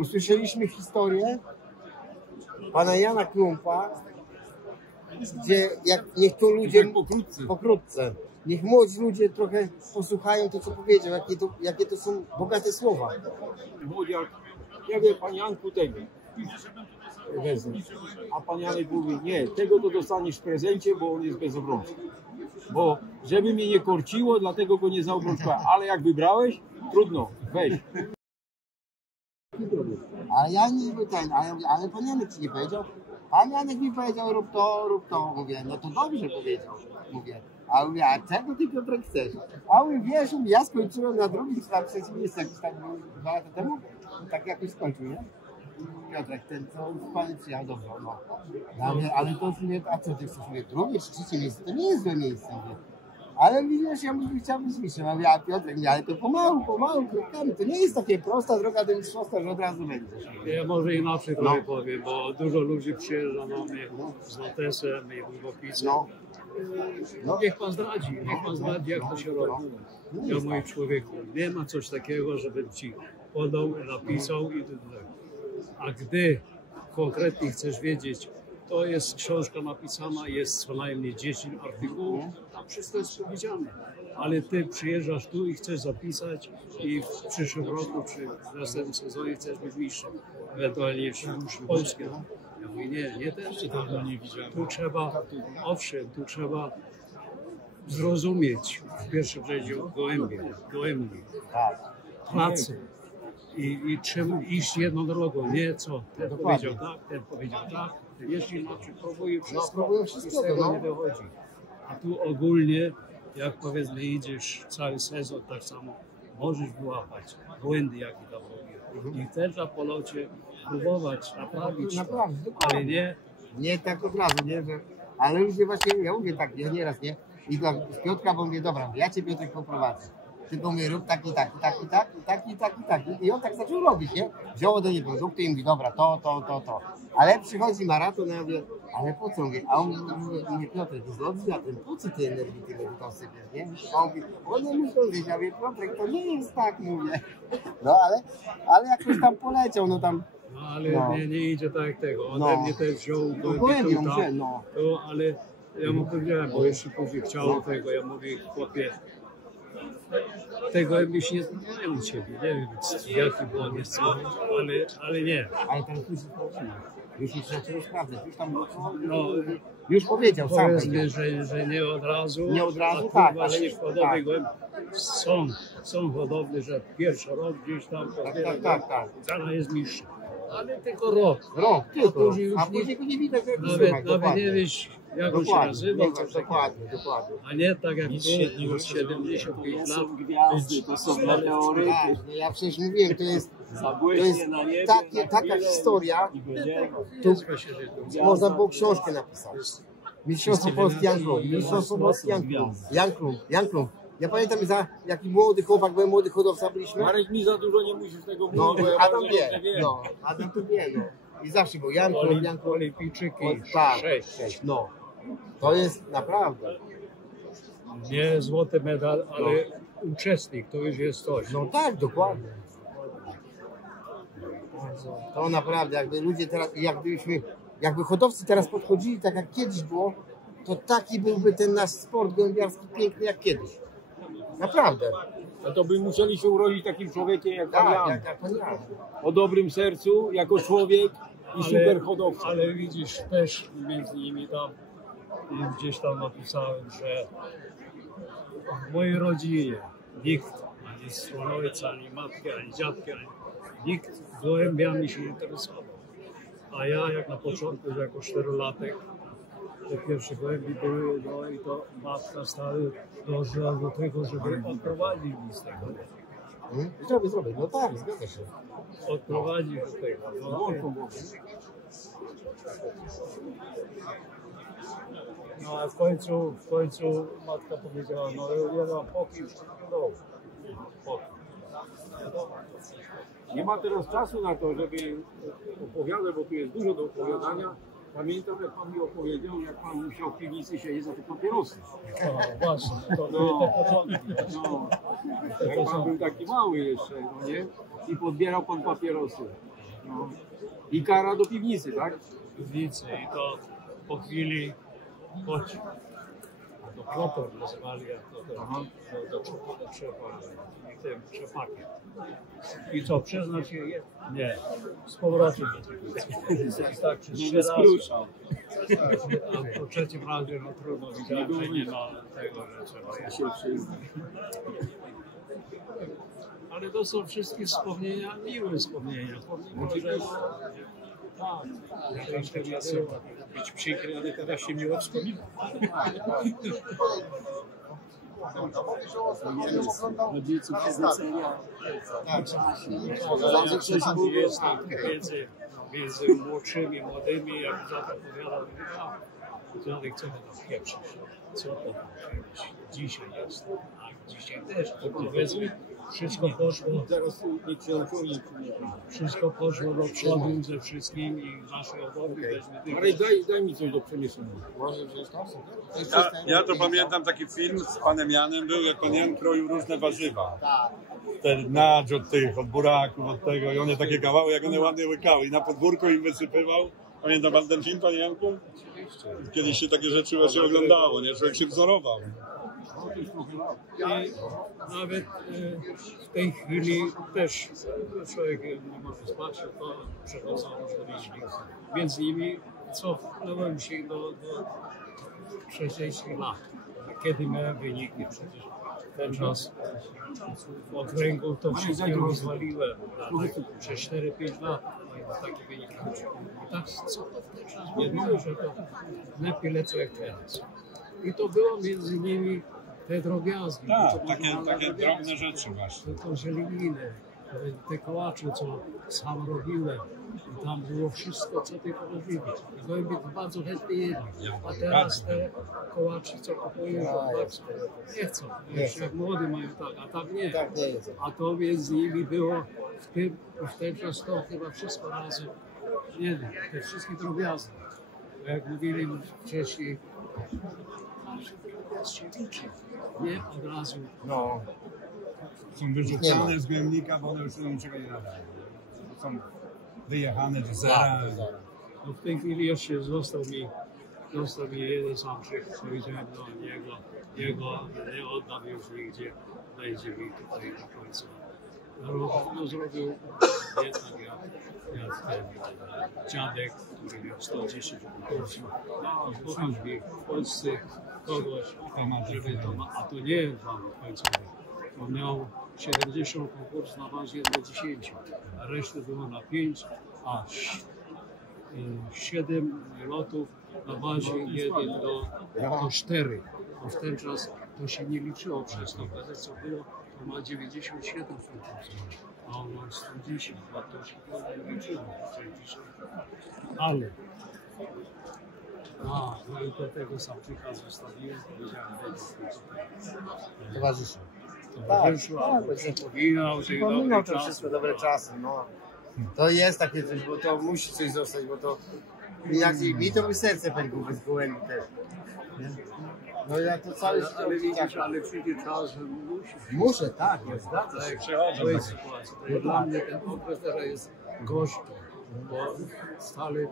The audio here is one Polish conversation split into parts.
usłyszeliśmy historię pana Jana Klumpa, gdzie niech to ludzie pokrótce, niech młodzi ludzie trochę posłuchają to, co powiedział, jakie to są bogate słowa. Młodziak, ja wiem, panie Janku, tego. A pan Janek mówi, nie, tego to dostaniesz w prezencie, bo on jest bez obrączki. Bo żeby mnie nie korciło, dlatego go nie zaobrączkowałem. Ale jak wybrałeś, trudno, weź. Ale ja nie ten, ale pan Janek ci nie powiedział. Pan Janek mi powiedział, rób to. Mówię, no to dobrze powiedział. Mówię, a mówię, a czego ty, Piotrek, chcesz? A mówię, wiesz, ja skończyłem na drugim czy na trzecim miejscu, jakoś tak 2 lata temu. Tak jakoś skończył, nie? Piotrek, ten co z panem przyjechał, dobrze, no. Ale to już nie, a co ty chcesz? Mówię, drugie czy trzecie miejsce, to nie jest złe miejsce. Mówię. Ale widzisz, ja mówię, chciałbym być mistrzem. A mówię, a Piotrek, nie, ale to pomału, krokami. To nie jest takie prosta droga do mistrzostwa, że od razu będziesz. Ja może inaczej trochę powiem, bo dużo ludzi przyjeżdża do mnie z notesem i długopisem. Niech pan zdradzi, jak to się robi. Ja mówię, człowieku, nie ma coś takiego, żebym ci podał, napisał i tak. A gdy konkretnie chcesz wiedzieć, to jest książka napisana, jest co najmniej 10 artykułów, tam wszystko jest powiedziane. Ale ty przyjeżdżasz tu i chcesz zapisać i w przyszłym roku, czy w następnym sezonie chcesz być mistrzem, ewentualnie już polskie. Ja mówię, nie też. Tu trzeba, owszem, tu trzeba zrozumieć w pierwszym rzędzie gołębie, pracę. I czemu iść jedną drogą, nie co, ten powiedział tak, jeśli inaczej próbuje wszystko i z tego nie wychodzi. A tu ogólnie, jak powiedzmy idziesz cały sezon, tak samo możesz wyłapać błędy, jakie tam robię. I też na polocie próbować naprawić to, ale nie tak od razu, nie, że, ale ludzie właśnie, ja mówię tak, ja nieraz, nie, i do Piotrka, bo mówię, dobra, ja cię, Piotrek, poprowadzę. Tylko mówię, rób tak. I on tak zaczął robić, nie? Wziął ode mnie produkty i mówi, dobra, to. Ale przychodzi maraton, ja mówię, ale po co? Mówię, a on mówi, Piotrek, to zlodzi, a ten po co ty energii tyle tam sypiesz, nie? A on mówi, one muszą wiedzieć, ja mówię, Piotrek, to nie jest tak, mówię. No ale jakoś tam poleciał, no tam. No ale nie idzie tak jak tego. Ode mnie też wziął ale ja mu powiedziałem, bo jeszcze później chciał tego, ja mówię, chłopie, tego jakbyś nie znałem u ciebie, nie wiem jaki błąd jest, ale nie. Ale tam już nie trzeba sprawdzać, już tam już powiedział sam. Powiedzmy, że nie od razu, tak, właśnie w hodowli gołębi są hodowle, że pierwszy rok gdzieś tam tak. Cena jest mistrzem. Ale tylko rok. A później go nie widać, jak nawet nie wiesz, jak on się nazywa. Dokładnie. A nie tak jak tu, już 75 lat. Gwiazdy, to są meteoryty. No ja przecież mówiłem, to jest taka historia, tu można było książkę napisać. Mistrzostwo Polski Jan Klump. Ja pamiętam, jaki młody chłopak, byłem młody hodowca, byliśmy. Marek, mi za dużo nie musisz tego mówić, no, bo ja Adam wie. No, Adam to wie, no. I zawsze był Jan Klump. Olimpijczyki, 6. No. To jest naprawdę. Nie złoty medal, ale uczestnik, to już jest coś. No tak, dokładnie. To naprawdę, jakby ludzie teraz, jakby hodowcy teraz podchodzili tak jak kiedyś było, to taki byłby ten nasz sport gołębiarski piękny jak kiedyś. Naprawdę. No to by musieli się urodzić takim człowiekiem jak pan Jan. Jak pan Jan. O dobrym sercu, jako człowiek i super hodowca. Ale widzisz, też między nimi tam gdzieś tam napisałem, że w mojej rodzinie nikt, ani swój ojca, ani matki, ani dziadki, nikt gołębiami się nie interesował. A ja jak na początku, jako 4-latek, te pierwsze gołębi były, no i to matka stały dążyła do tego, żeby odprowadzić mi z tego. Zrobię. No tak, zgadza się. Odprowadzić do tego. No a w końcu matka powiedziała, no ja mam pokój, Nie ma teraz czasu na to, żeby opowiadać, bo tu jest dużo do opowiadania. Pamiętam, jak pan mi opowiedział, jak pan musiał w piwnicy siedzieć za te papierosy. No właśnie, to były te początki. Jak pan był taki mały jeszcze, no nie? I podbierał pan papierosy. No. I kara do piwnicy, tak? piwnicy i to po chwili chodź do klotor nazywali jak to do trzepa i tym trzepakiem. I co, przyznać je? Nie. Z powrotem do piwnicy. Tak przez 3 razy. A po trzecim razie no trudno, widziałem, że nie ma tego, że trzeba się przyznać. Ale to są wszystkie wspomnienia, miłe wspomnienia. Pomimo, że tak, każdy czas być przykry, ale teraz się miło wspomina. Rodziców się docenia. Jest tak między młodszymi, młodymi, jak tata powiadał, dziadek, co ty tam pieprzysz? Co to tam pieprzysz? Dzisiaj jest, a dzisiaj też. To powiedzmy, wszystko poszło, wszystko poszło do przodu ze wszystkim i nasze obory weźmy. Ale daj mi coś do przemieszczenia. Ja to pamiętam taki film z panem Janem był, jak pan Jan kroił różne warzywa. Ten nadż od tych, od buraków, od tego i one takie kawały, jak one ładnie łykały i na podwórko im wysypywał. Pamięta pan ten film, panie Janku? Kiedyś się takie rzeczy właśnie oglądało, nie? Człowiek się wzorował. I nawet w tej chwili też człowiek nie może spać, to przechodzą różne myśli. Między innymi cofnąłem się do wcześniejszych lat, kiedy miałem wyniki. Przecież ten czas w okręgu to wszystko rozwaliłem. Przez 4-5 lat takie wyniki. I tak co to w ten czas mówiłem, że to lepiej lecą jak teraz. I to było między innymi te drobiazgi. Tak, takie drobne rzeczy właśnie. To żelininy, te kołacze, co sam robiłem. I tam było wszystko, co tylko możliwe. I gołębie bardzo chętnie jedli. A teraz te kołacze, co kupują, nie chcą. Jeszcze jak młody mają tak, a tak nie. A to między nimi było w ten czas to chyba wszystko razem. Nie wiem, te wszystkie drobiazgi. Jak mówili wcześniej, nie od razu. No. Są wyrzucane z głębnika, bo one już do niczego nie nadają. Są wyjechane do zera. No w tej chwili jeszcze został mi jeden samczyk, powiedziałem do niego, nie oddam już nigdzie, dajcie mi tutaj do końca. No zrobił nie tak jak ten dziadek, który miał 110 konkursów. No, pokaż mi w Polsce kogoś, żeby to ma, a to nie jest wam końcowy. On miał 70 konkursów na bazie 1,10, a resztę było na 5, a 7 lotów na bazie 1 do 4. Bo w ten czas to się nie liczyło przez to, co było, to ma 97 konkursów, a on ma 110, a to się nie liczyło. Ale no i do tego samczyka zostawiłem, powiedziałem, że Towarzysze. Przypominał, że Przypominał to wszystko dobre czasy, no. To jest takie coś, bo to musi coś zostać, bo to jak mi to by serce pękło bez gołębi też. Nie? No ja to cały ale przyjdzie czas, że musi. Muszę, tak, jest, zgadza się. To jest sytuacja. Dla mnie ten okres teraz jest gorzki, bo stale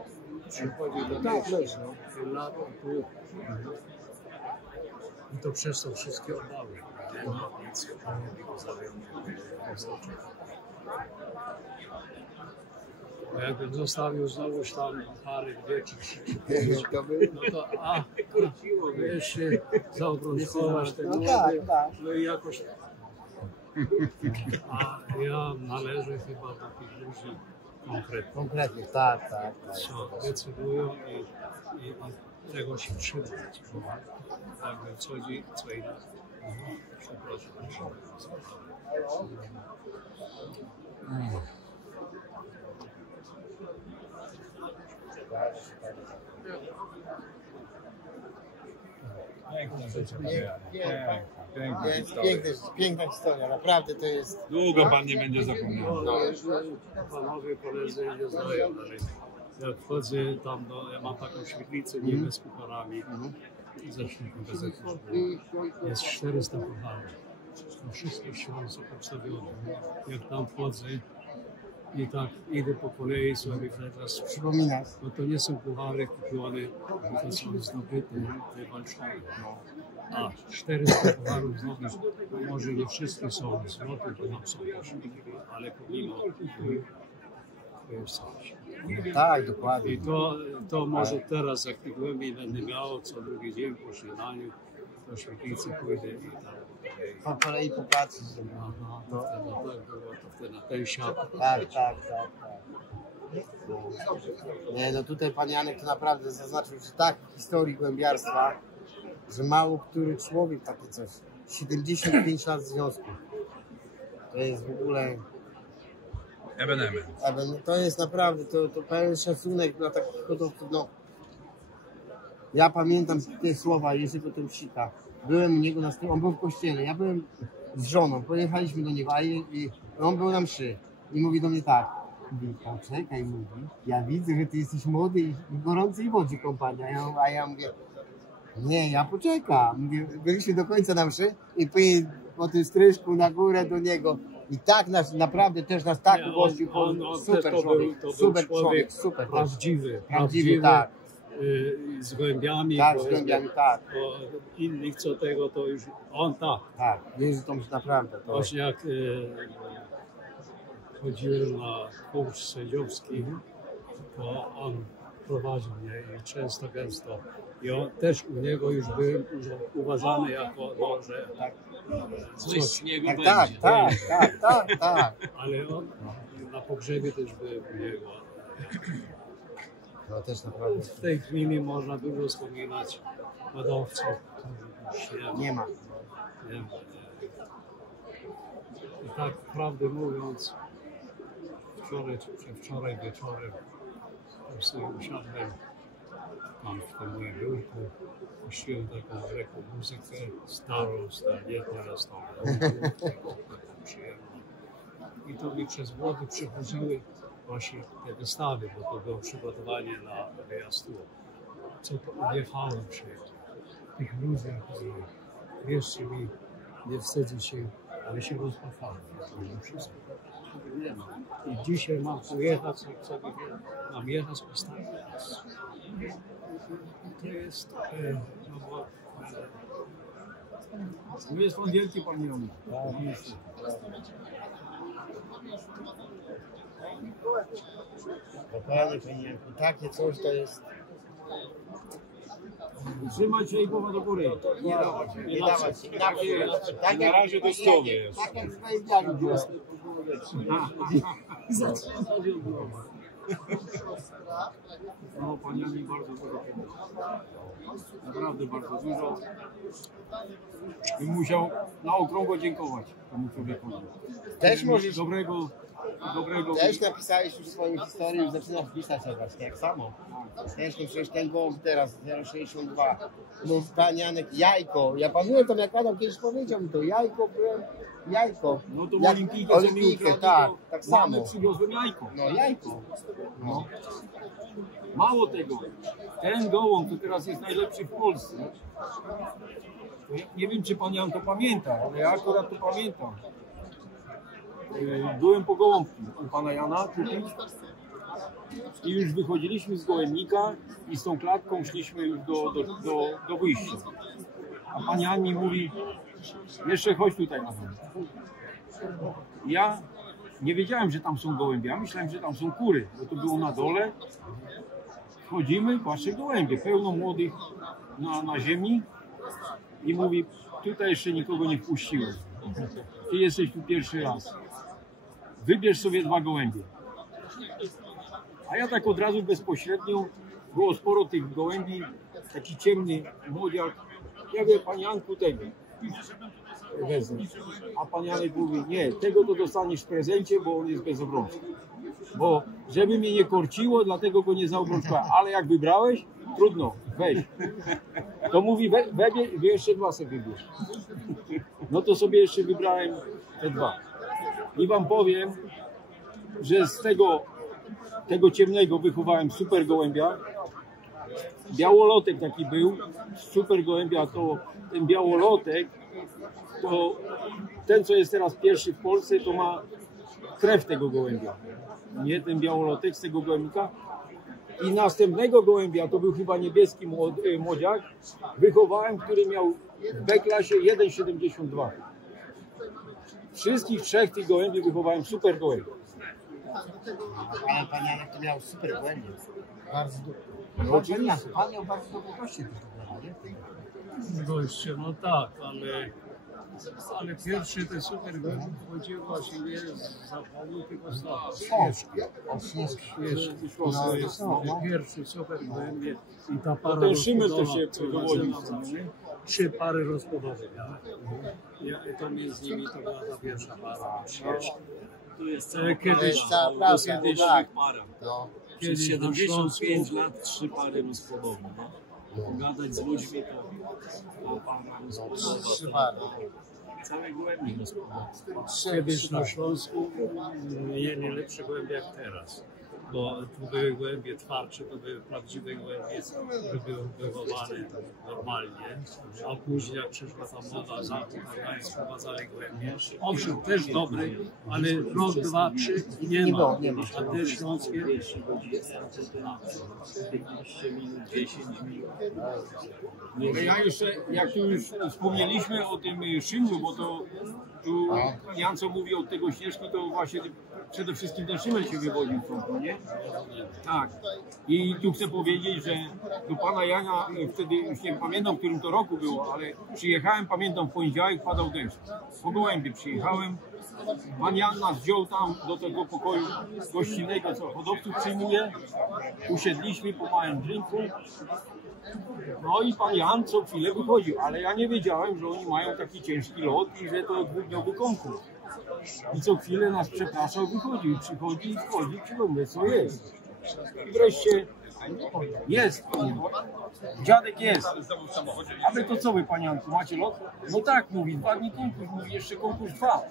przychodzi do nas lat i pół. I to przez to wszystkie obawy. Nie ma nic, bo jakbym zostawił znowuż tam parę, 2 czy 3, no to jeszcze zaobrączkować ten młody, no i jakoś. A ja należę chyba do tych ludzi Konkretnie, tak. co decydują i tego się trzymać. Jakby co innego. Przepraszam. Piękna historia, naprawdę to jest. Długo pan nie będzie zapomniał. No, panowie koledzy nie znają, ale jak wchodzę tam, ja mam taką świetlicę niby z kucharami. Zresztą jest 400 kucharzy. Wszystkie ściany są postawione. Jak tam wchodzę, I tak idę po kolei sobie teraz. Przypominasz? Bo to nie są puchary kupione, to są zdobyte te Warszawy. A 400 pucharów zdobyć, może nie wszystkie są złote, bo tam są też, ale pomimo to jest coś. Tak, dokładnie. I to może teraz, jak tych głębiej będę miał, co drugi dzień po śniadaniu, do świetlicy pójdę i tam. Po kolei popatrzysz. Aha, to wtedy na ten świat. Tak. Nie, no tutaj pan Janek to naprawdę zaznaczył, że tak w historii głębiarstwa, że mało który człowiek takie coś. 75 lat związku. To jest w ogóle... To jest naprawdę, to pełen szacunek dla takich hodowców. No, ja pamiętam te słowa Jerzego Tępsika. Byłem u niego na stole, on był w kościele, ja byłem z żoną, pojechaliśmy do niego, i on był na mszy. I mówi do mnie tak, mówi, poczekaj, mówi, ja widzę, że ty jesteś młody i w gorącej wodzie kąpany. A ja mówię, nie, ja poczekam. Mówię, byliśmy do końca na mszy i później po tym stryżku na górę do niego. I tak nas, naprawdę też nas tak ugościł. Super człowiek, super. Prawdziwy, tak. Z głębiami, tak, z głębiami, tak. Bo innych co tego, to już on tak. Tak, wierzy to już naprawdę. To... Właśnie jak chodziłem na kurs sędziowski, to on prowadził mnie i często, gęsto. I on też u niego już był uważany jako, no, że tak, coś z niego tak, będzie. Tak. Ale on na pogrzebie też był u niego. No też naprawdę. W tej chwili można dużo wspominać hodowców, którzy już nie ma. I tak prawdę mówiąc, wczoraj czy przedwczoraj wieczorem sobie usiadłem tam w tym moim biurku, puściłem taką lekką muzykę starą, nie teraz tą przyjemną. I to mi przez głowy przechodziły właśnie te wystawy, bo to było przygotowanie na wyjazd tu. Co to odjechałem przy tych ludziach i jeszcze mi nie wstydzę się, ale się rozpłakałem. I dzisiaj mam pojechać, jak sobie mam jechać ostatni raz. To jest No jest pan wielki, panie Janu. Dokładnie, panie Janku, takie coś to jest... Trzymać się i głowa do góry. Nie dawać się. Tak Na razie to słowo jest. Tak jak z wejdziami było. No, panie Janu bardzo dużo pomógł. Naprawdę bardzo dużo. Bym musiał na okrągło dziękować temu człowiekowi. Też możesz... Dobrego. Też napisałeś już swoją historię, już zaczynasz pisać teraz, tak samo. Też to przecież ten gołąb teraz, 0,62. No pan Janek, jajko. Ja pamiętam, jak Adam kiedyś powiedział mi to, jajko. No to Jak olimpijkę, tak samo. Przywiozłem jajko. No jajko. No. Mało tego, ten gołąb, to teraz jest najlepszy w Polsce. Nie wiem, czy pan Jan to pamięta, ale ja akurat to pamiętam. Byłem po gołąbki u pana Jana tutaj i już wychodziliśmy z gołębnika i z tą klatką szliśmy już do wyjścia. A pan Jan mi mówi, jeszcze chodź tutaj na dół. Ja nie wiedziałem, że tam są gołębie, ja myślałem, że tam są kury, bo to było na dole. Wchodzimy, patrzę, gołębie, pełno młodych na ziemi i mówi, tutaj jeszcze nikogo nie wpuściłem. Ty jesteś tu pierwszy raz. Wybierz sobie 2 gołębie. A ja tak od razu bezpośrednio, było sporo tych gołębi, taki ciemny młodziak. Ja mówię, panie Janku, tego wezmę. A pan Janek mówi, nie, tego to dostaniesz w prezencie, bo on jest bez obrączki. Bo żeby mnie nie korciło, dlatego go nie zaobrączkowałem. Ale jak wybrałeś, trudno, weź. To mówi, jeszcze 2 sobie wybierz. No to sobie jeszcze wybrałem te 2. I wam powiem, że z tego ciemnego wychowałem super gołębia. Białolotek taki był, super gołębia, to ten białolotek, to ten, co jest teraz pierwszy w Polsce, to ma krew tego gołębia. nie ten białolotek z tego gołębnika. I następnego gołębia, to był chyba niebieski młodziak, wychowałem, który miał w B-klasie 1,72. Wszystkich trzech tych gołębi wychowałem super gołębi. Ale pan Janek to miał super gołębie. Bardzo dobry. No oczywiście. Pan miał bardzo dobre goście też, nie? Goście, no tak, ale pierwszy te super gołębie wchodziły właśnie nie z zachodu, tylko z Śnieżki. To jest pierwszy super gołębie i ta para ten szymel to rozpłodowa, się wywodzi. 3 pary rozpłodowe miałem. I to między nimi to była ta pierwsza para. To jest Kiedyś, cała prawda, kiedyś tak. para. No. Przez Kiedyś na 75 Śląsku- lat 3 pary rozkładowe. No. Pogadać z ludźmi to para rozkładowa. 3 pary. Całe głębi rozkładowe. Kiedyś na Śląsku mieli lepsze gołębie jak teraz. Bo tu były gołębie twardsze, to były prawdziwe gołębie, które były wychowane normalnie. A później jak przyszła ta moda Zachód, tak sprowadzali gołębie. Owszem, też dobry, ale rok, 2, 3 i nie ma. A te śląskie 15 minut, 10 minut. Ja jeszcze, jak tu już wspomnieliśmy o tym szymlu, bo to tu Jan co mówi od tego Śnieżki, to właśnie przede wszystkim ten szymel się wywodził stąd, nie? Tak. I tu chcę powiedzieć, że do pana Jana wtedy, już nie pamiętam w którym to roku było, ale przyjechałem, pamiętam w poniedziałek padał deszcz. Po gołębie przyjechałem. Pan Jan nas wziął tam do tego pokoju gościnnego, co hodowców przyjmuje. Usiedliśmy po małym drinku. No i pan Jan co chwilę wychodził, ale ja nie wiedziałem, że oni mają taki ciężki lot i że to dwudniowy konkurs. I co chwilę nas przepraszał, wychodził, przychodzi i wchodzi, przygląda, co jest. I wreszcie jest, dziadek jest. A wy to co wy, panie Janku, macie lot? No tak, mówi, 2 dni konkurs, mówi, jeszcze konkurs trwa.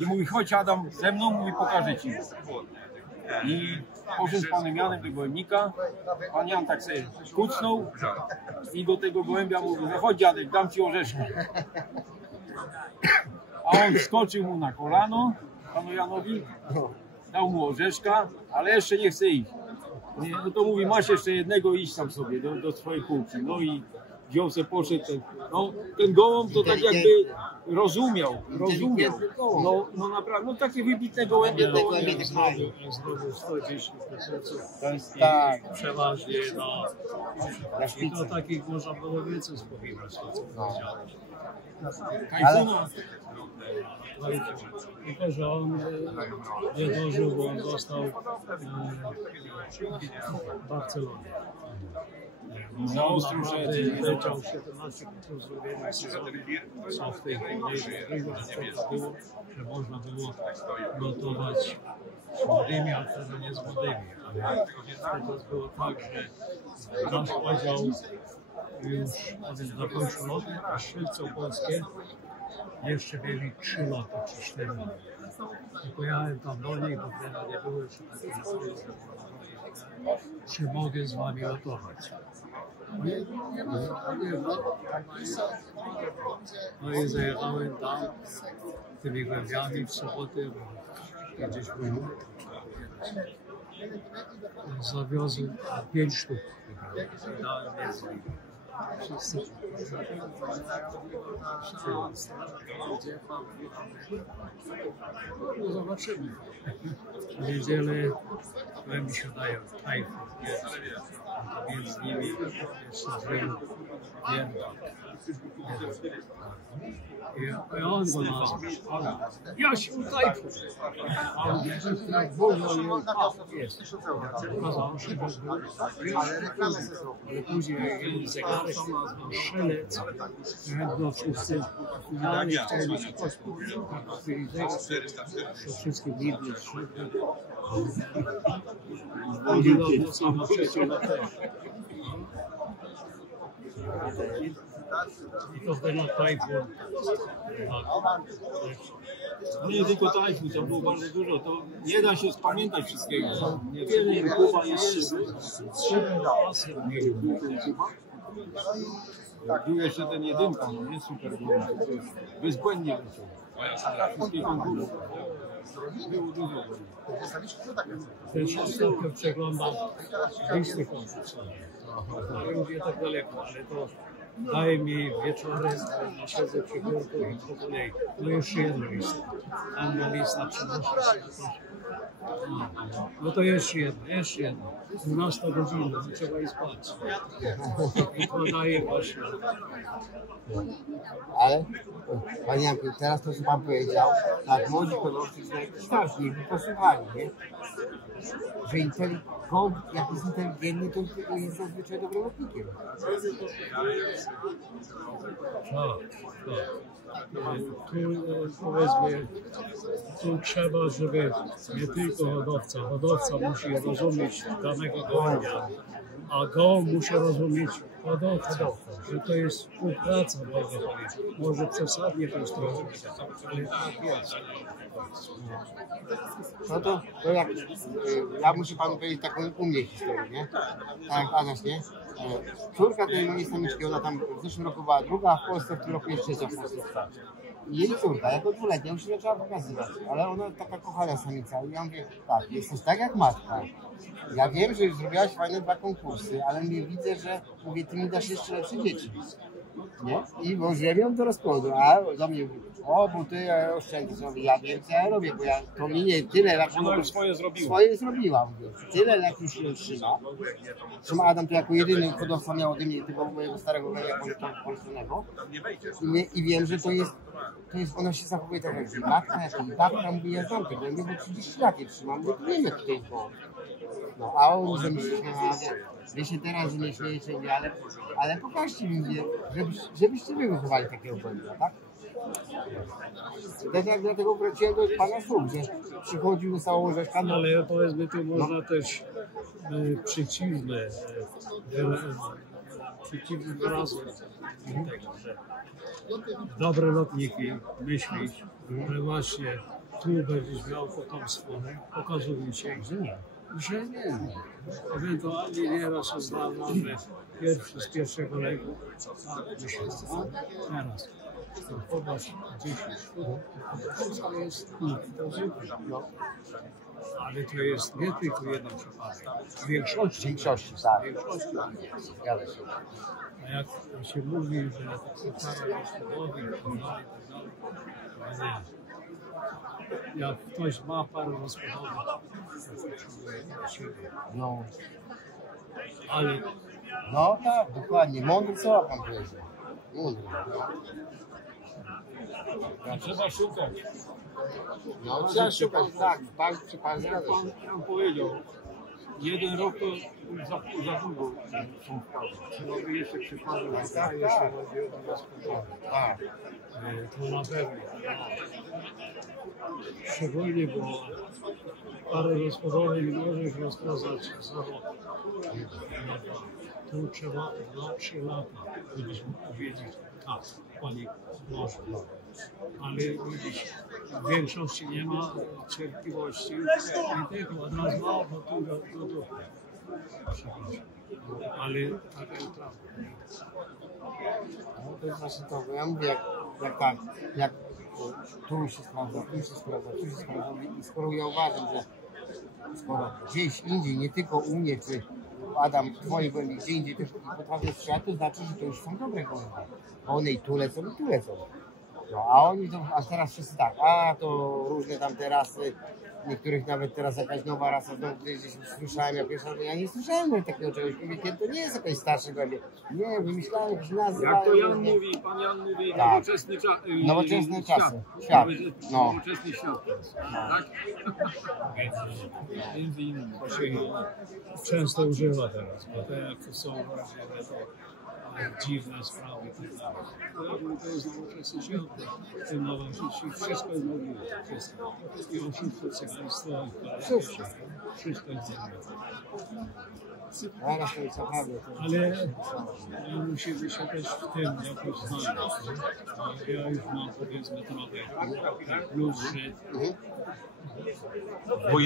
I mówi, chodź Adam ze mną, mówi, pokażę ci. I poszedł z panem Janem do gołębnika, pan Jan tak sobie kucnął i do tego gołębia mówi, no chodź dziadek, dam ci orzeszki. A on skoczył mu na kolano, panu Janowi, dał mu orzeszka, ale jeszcze nie chce iść. No to mówi, masz jeszcze jednego, idź tam sobie do swojej półki. No i wziął se, poszedł. Ten gołąb to tak jakby rozumiał. No naprawdę, no takie wybitne gołębie. znowu 110 To jest tak. przeważnie i to takich można było więcej spowiadać, co powiedziałeś. Tajfuna. Tylko, że on nie dożył, bo on został w Barcelonie. Za ostrym Leciał 17 punktów zrobienia sezonu, co w tej chwili było, że można było notować z młodymi, a wtedy nie z młodymi. Ale wtedy było tak, że nasz podział już zakończył loty, a Szylce polskie jeszcze mieli 3 loty czy 4 loty. I pojechałem tam do nich, bo wtedy nie było jeszcze takiej sytuacji, czy mogę z wami lotować. No i zajechałem tam tymi głębiami w sobotę, bo gdzieś było. Zawiozłem 5 sztuk. Dałem między nimi. Wszyscy. No zobaczymy. W niedzielę mi się dają Tajfun. Między nimi jeszcze był Jędrok. I on go nazwał. Jasiu, Tajfun. A on jak wolno nie jest. Okazało się, że ale później zegarek nazwał Szelec. Chętno wszyscy finalnie chcieli to wszystkie Biblię szybko. Chodziło to samo trzecie na też. I to wtedy na Tajfun. Nie tylko Tajfun, to było bardzo dużo, to nie da się spamiętać wszystkiego. Wiele Kuba jest 3 asy. Był jeszcze ten jedynka, no nie super, bezbłędnie leciał. Wszystkie konkursy. Było dużo. Też ostatnio przeglądam listy konkursowe. Nie mówię tak daleko, ale to daje mi wieczorem, siedzę przy biurku i po kolei. No jeszcze jedno listę. Tam do lista przynoszę. No to jeszcze jedno. 12 godzina, trzeba i spać. I to daje właśnie. Ale, panie Janku, teraz to, co pan powiedział, tak, młodzi hodowcy są jakiś starsi, jakby posłuchali, nie? Że gołąb, jak jest inteligentny, to jest zazwyczaj dobrym lotnikiem. Tu powiedzmy, tu trzeba, żeby nie tylko hodowca musi rozumieć danego gołębia, a gołąb musi rozumieć hodowcę, że to jest współpraca, można powiedzieć. Może przesadnie to jest trochę, ale tak jest. No to jak, ja muszę panu powiedzieć taką u mnie historię, nie? Tak, Adaś, nie? Córka tej mojej samiczki, ona tam w zeszłym roku była druga, a w Polsce w tym roku jest trzecia w Polsce. Jej córka, jako dwuletnia, już się zaczęła pokazywać, ale ona taka kochana samica. I ja mówię, tak, jesteś tak jak matka. Ja wiem, że już zrobiłaś fajne 2 konkursy, ale mnie widzę, że mówię, ty mi dasz jeszcze lepsze dzieci. Nie? I włożyłem ją do rozkładu, a do mnie mówi, o, bo ty oszczędzasz. Ja wiem, co ja robię, bo to mi nie tyle lat. Ona już swoje zrobiła. Swoje zrobiła, mówię. Tyle lat już się trzyma. Trzyma Adam to jako jedyny hodowca miał ode mnie tego mojego starego węgla polskiego. I wiem, że to jest, ona się zachowuje tak jak matka, jak i babka. Mówi, ja znam tego, bo 30 lat je trzymam, bo wiem, jak to jest było. No, a on że mi się śmiewa, wy się teraz nie śmiejecie, ale pokażcie mi, żebyście wy wychowali takiego błędu, tak? Dlatego wróciłem do pana słów, że przychodził cała łyżeczka. No ale powiedzmy, tu można też przeciwne wyrazy tego, że dobre lotniki myślisz, że właśnie tu będziesz miał potomstwo, pokazują się, że nie. Ewentualnie nieraz się zdarza, że pierwszy z pierwszego legu, myślę, teraz. Popatrz, 10 sztuk, to wszystko jest to zwykle. Ale to jest nie tylko jeden przypadek. W większości, tak. Zgadza się. A jak się mówi, że para gospodowych i tak dalej, jak ktoś ma parę gospodowych, to potrzebuje siebie. No. Ale No tak, dokładnie. Mądry co pan powiedział. Mądry. Trzeba szukać. No trzeba szukać, tak. Pan zgadza się. Pan powiedział, jeden rok to za długo są wprawy. Trzeba by jeszcze przypadek. tak, jeśli chodzi o gospodarkę, Tak. to na pewno. Szczególnie, bo parę gospodarzy nie możesz rozpoznać zawód. Tu trzeba 2-3 lata, żebyś mógł powiedzieć, tak, panie może. Ale widzisz, w większości nie ma cierpliwości. Nie tylko od razu, bo tu. Ale taka jest prawda. No to jest właśnie to, bo ja mówię, jak tu się sprawdza, tu się sprawdza, tu się sprawdza. I skoro ja uważam, że skoro gdzieś indziej, nie tylko u mnie, czy Adam, twoje gołębie, gdzie indziej też potrafią strzelać, to znaczy, że to już są dobre gołębie. Bo one i tu lecą. No, a oni to, a teraz wszyscy tak, to różne tam te rasy, niektórych nawet teraz jakaś nowa rasa, znowu gdzieś słyszałem, ja nie słyszałem takiego czegoś, mówię, to nie jest jakaś starsza gołębie. Nie, wymyślałem jakieś nazwy. Jak to Jan mówi, pan Jan mówi, tak. nowoczesny czasy. Świat. No. Nowoczesny świat. Tak? Między innymi. To się często używa teraz, bo te jak to są różne dziwne sprawy i tak dalej. To jest nowoczesny świat, w tym nowoczesnym wszystko jest możliwe. Wszystko. I oszustwo, cygaństwo, wszystko jest możliwe. Zaraz to jest naprawdę. Ale musimy się też w tym jakoś znaleźć. Ja już mam powiedzmy trochę plus, że Bo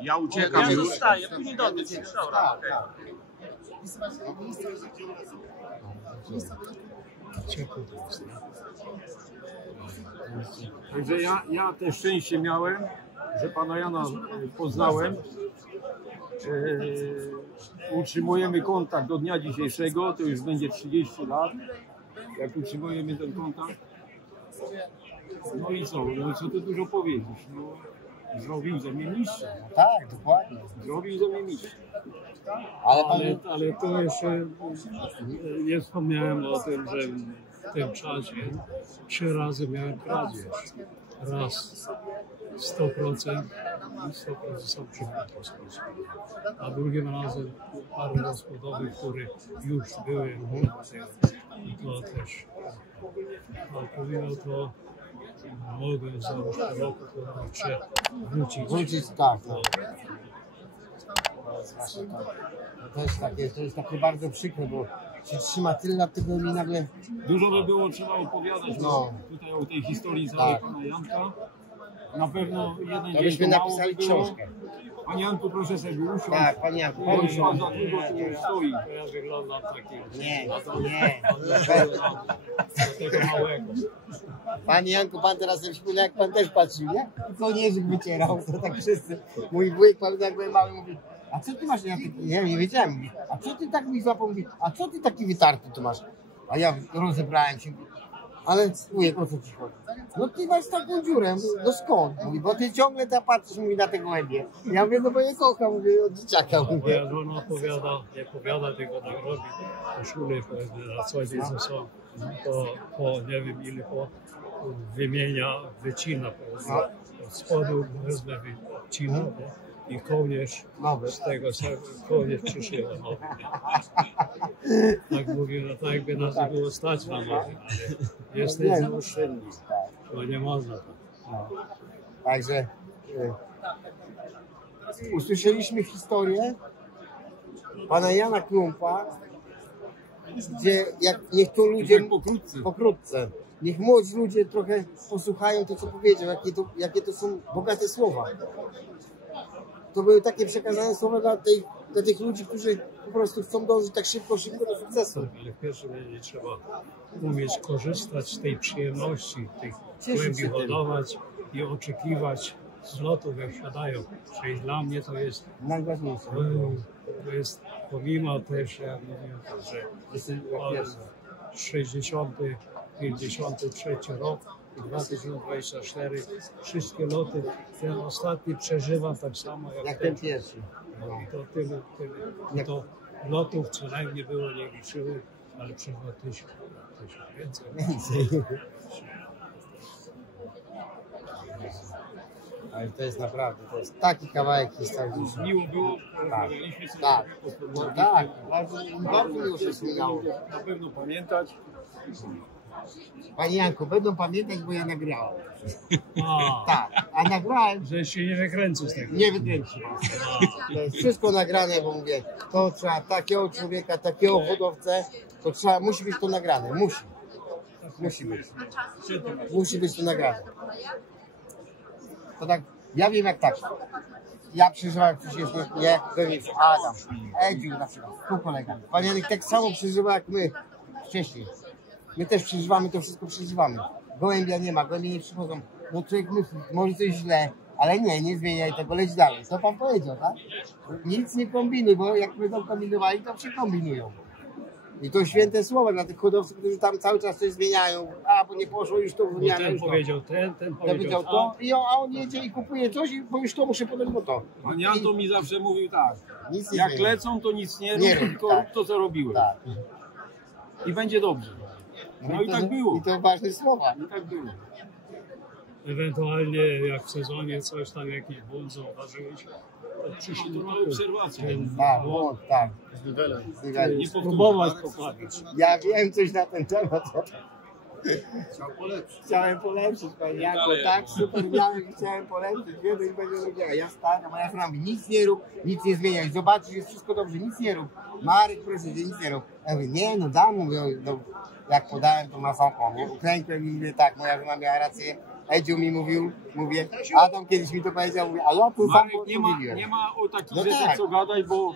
ja uciekam Ja już. zostaję, później do mnie. Dobra, okej. ciepło to jest, nie? Także ja też szczęście miałem, że pana Jana poznałem. Utrzymujemy kontakt do dnia dzisiejszego, to już będzie 30 lat, jak utrzymujemy ten kontakt. No i co? No i co tu dużo powiedzieć? No, zrobił ze mnie mistrza. Tak, dokładnie. Zrobił ze mnie mistrza. Ale to jeszcze nie wspomniałem o tym, że w tym czasie 3 razy miałem kradzież. Raz 100% i 100% są przypadki, a drugim razem parę rozwodowych, które już były i to też pomimo to mogłem za roku jeszcze wrócić. Tak. No. To jest takie bardzo przykre, bo się trzyma tyle lat tego i nagle... Dużo by było trzeba opowiadać tutaj o tej historii całej pana Janka. Na pewno jeden To dzień byśmy to mało napisali by było. książkę. Panie Janku, proszę sobie usiąść. Tak, panie Janku, Bo już usiądź. pan za długo tu stoi. To ja wyglądam taki Nie. tego małego. Panie Janku, pan teraz sobie przypomina, jak pan też patrzył, nie? I kołnierzyk wycierał, to tak wszyscy. Mój wujek, pamiętam, jak byłem mały, mówi, a co ty masz? Ja nie wiedziałem, mówi, a co ty tak mi złapał? Mówi, a co ty taki wytarty tu masz? A ja rozebrałem się, mówi, ale wujek, o co ci chodzi? No ty masz taką dziurę, mówię, no skąd? Mówi, bo ty ciągle tam patrzysz, mówi, na te gołębie. Ja mówię, no bo je kocham, mówię, od dzieciaka, mówię. Moja żona nie powiada, tylko tak robi. Koszule powiedzmy na co dzień co są, po nie wiem ile wymienia, wycina powiedzmy. Od spodu wezmę wycina i kołnierz z tego kołnierz przyszywa nowy. Tak mówię, no tak jakby nas nie było stać na nowy, ale jesteśmy oszczędni, bo nie można tak. Także usłyszeliśmy historię pana Jana Klumpa, gdzie niech tu ludzie pokrótce, niech młodzi ludzie trochę posłuchają to, co powiedział, jakie to są bogate słowa. To były takie przekazane słowa dla tych ludzi, którzy po prostu chcą dążyć tak szybko do sukcesu. Ale w pierwszym razie trzeba umieć korzystać z tej przyjemności, tych Cieszyć głębi się tym. hodować i oczekiwać z lotów, jak siadają. Czyli dla mnie to jest, Najważniejsze. to jest pomimo też, jak mówiłem, że od 60, 53 rok i 2024 wszystkie loty, ten ostatni przeżywam tak samo Jak ten pierwszy. I to tyle. To lotów co najmniej było, nie liczyły, ale przeżywa 1000 więcej. Ale to jest naprawdę, to jest taki kawałek historii. Miło było, Tak. rozmawialiśmy sobie Tak. o No tak, bardzo miło się wspominało. Na pewno pamiętać. Panie Janku, będą pamiętać, bo ja nagrałem. A, Tak, a nagrałem, że się nie wykręcił z tego. nie wykręci. To jest wszystko nagrane, bo mówię, to trzeba takiego człowieka, takiego hodowcę, to trzeba, musi być to nagrane, musi być. Musi być to nagrane. To tak, ja wiem jak tak. Ja przeżywam, jak ktoś jest nie, pewnie Adam, Edziu na przykład, współkolega. Pan Janek tak samo przeżywa jak my wcześniej. My też przeżywamy, to wszystko przeżywamy. Gołębia nie ma, gołębie nie przychodzą. No człowiek myśli, może coś źle, ale nie zmieniaj tego, leć dalej. To pan powiedział, tak? Nic nie kombinuj, bo jak będą kombinowali, to przekombinują. I to święte słowa dla tych hodowców, którzy tam cały czas coś zmieniają. A, bo nie poszło już to, Bo zmiana ten już to. powiedział ten Ten powiedział powiedział to, a on jedzie i kupuje coś, bo już to muszę podać, bo to. Pan Jan to mi zawsze mówił tak. Nic nie Jak zmienia. lecą, to nic nie rób, Nie rób, tylko tak. rób to, co robiłem. Tak. I będzie dobrze. No i tak było. I to ważne słowa. I tak było. Ewentualnie jak w sezonie coś tam, jakiś błąd zauważyłeś, to przyszli do To obserwacja. Tak, no, tak. Nie spróbować poprawić. Ja wiem coś na ten temat. Chciałem polepszyć, panie Janko, tak super miałem i chciałem polepszyć, wiedzę i będzie robiła. Ja stanę, moja żona mówi, nic nie rób, nic nie zmieniaj, zobaczysz, jest wszystko dobrze, nic nie rób. Marek, proszę cię, nic nie rób. Ja mówię, nie, no dam, mówię, no, jak podałem to masakra, nie? Uklękłem i mówię, tak, moja żona miała rację, Edziu mi mówił, mówię, Adam kiedyś mi to powiedział, mówię, a ja to sam Marek, mówiłem. nie ma o takich No rzeczach tak. co gadać, bo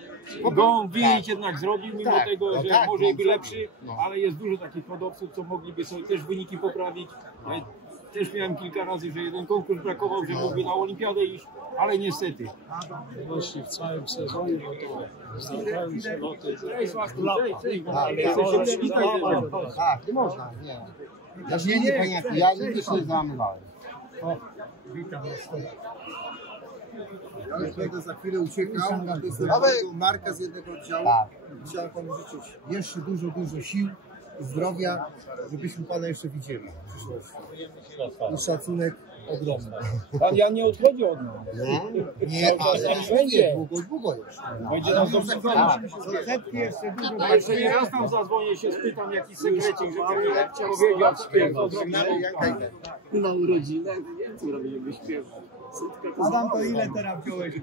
on wynik jednak zrobił, mimo Tak, tego, no że tak, może no i by lepszy, no. ale jest dużo takich hodowców, co mogliby sobie też wyniki poprawić. Ja też miałem kilka razy, że jeden konkurs brakował, że mógłby na olimpiadę iść, ale niestety. Właśnie w całym sezonie, no to zdarzają się loty. Tak, nie można, nie. Nie, panie, ja nigdy się nie załamywałem. Witam na stole. Ja już będę za chwilę uciekał, to jest Marka z jednego oddziału. Tak. Chciałem panu życzyć jeszcze dużo sił, zdrowia, żebyśmy pana jeszcze widzieli w przyszłości. I szacunek ogromny. Pan Jan nie odchodzi od nas. Nie, ale Będzie. Długo jeszcze. Będzie nas obserwować. Setki jeszcze dużo. A jeszcze nie raz tam zadzwonię, się spytam jaki sekrecik, żeby mi powiedział, jak to zrobić. Na urodzinach, nie co robię, żeby śpiewał. Adam, to ile teraz wziąłeś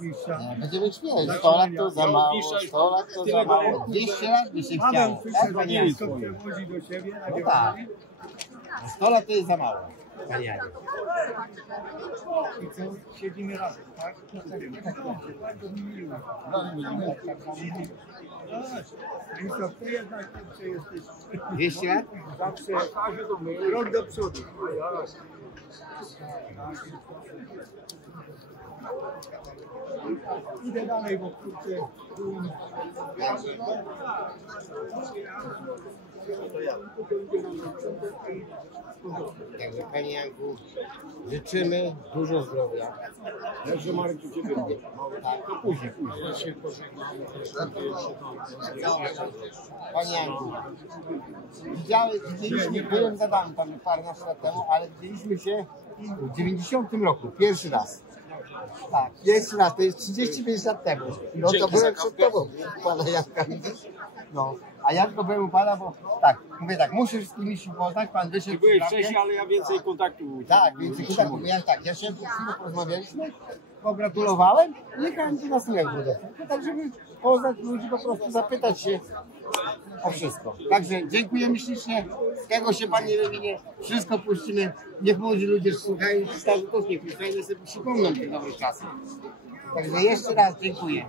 mistrza? będziemy śmiać. 100 lat to za mało, 100 lat to za mało. 200 lat by się Adam, chciało. Tak, wszystko panie Janie? przewozi do siebie, No tak. 100 lat to jest za mało, panie Janie. i co? Siedzimy razem, tak? Bardzo mi miło. I co, ty jednak jeszcze jesteś 200 lat? zawsze rok do przodu. Idę dalej, bo kurczę, Także panie Janku, życzymy dużo zdrowia. Także Marek u Ciebie będzie. Tak, To później. Ja się pożegnam też tutaj jeszcze tam. panie Janku, widzieliśmy, byłem za wami tam paręnaście lat temu, ale widzieliśmy się w 90 roku, pierwszy raz. Tak, pierwszy raz, to jest 35 lat temu. No to byłem przed tobą, pana Janka, widzisz? No, a ja tylko byłem u pana, bo tak, mówię tak, muszę wszystkimi się poznać, pan wyszedł. Byłeś przy bramie. wcześniej, ale ja więcej kontaktu. Tak, więcej kontaktu. Ja tak, ja się chwilę porozmawialiśmy, pogratulowałem i jechałem tu na słuchę tak, żeby poznać ludzi, po prostu zapytać się o wszystko. Także dziękujemy ślicznie, z tego się Panie Lewinie, wszystko puścimy, niech młodzi ludzie słuchają, starzy też niech słuchają, sobie przypomną tych dobrych czasów. Także jeszcze raz dziękuję.